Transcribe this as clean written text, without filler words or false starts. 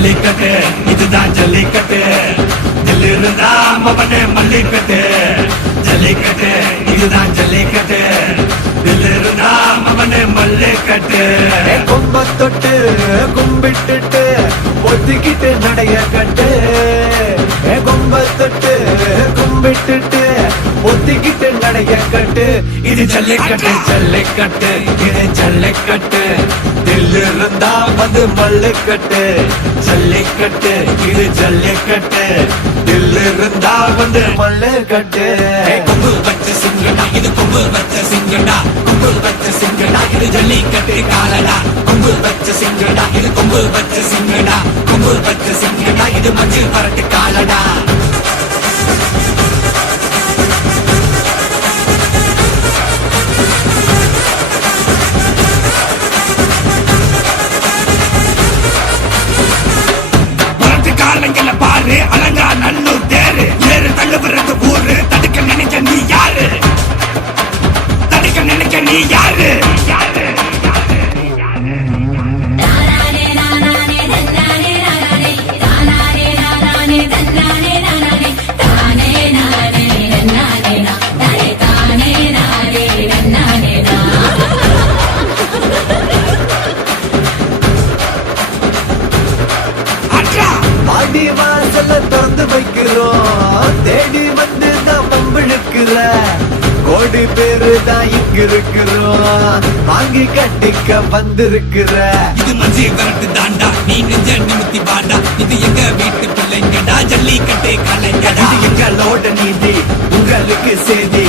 ஜல்லிக்கட்டு இதுதான் ஜல்லிக்கட்டு தில்லிருந்தா மவனே மல்லிக்கட்டு ஜல்லிக்கட்டு இதுதான் ஜல்லிக்கட்டு தில்லிருந்தா மவனே மல்லிக்கட்டு கொம்ப தொட்டு கும்பிட்டுட்டு ஒத்திக்கிட்டு நடைய கட்டு கொம்ப தொட்டு கும்பிட்டுட்டு ஒத்திக்கிட்டு நடைய கட்டு இது ஜல்லிக்கட்டு ஜல்லிக்கட்டு இது ஜல்லிக்கட்டு தில்லிருந்தா வந்து மல்லுக்கட்டு ஜல்லிக்கட்டு இது ஜல்லிக்கட்டு தில்லிருந்தா வந்து மல்லுக்கட்டு கொம்பு வச்ச சிங்கடா இது கொம்பு வச்ச சிங்கடா கொம்பு வச்ச சிங்கடா இது ஜல்லிக்கட்டு காலடா கொம்பு வச்ச சிங்கடா இது கொம்பு வச்ச சிங்கடா கொம்பு வச்ச சிங்கடா இது மஞ்சள் பரட்டு காலடா காலங்கள பாரு அலங்கா நல்லூர் தேரு ஏறு தள்ளுபுறது ஊரு தடுக்க நினைக்க நீ யாரு தடுக்க நினைக்க நீ யாரு பாடி வாசல திறந்து வைக்கிறோம் தேடி வந்து தான் பம்பிழுக்கிற கோடி பேரு தான் இங்க இருக்கிறோம் வாங்கி கட்டிக்க வந்திருக்கிற இது மஞ்சி விரட்டு தாண்டா நீ நெஞ்ச நிமித்தி பாண்டா இது எங்க வீட்டு பிள்ளைங்கடா ஜல்லிக்கட்டு கலைஞடா இது எங்களோட நீதி உங்களுக்கு செய்தி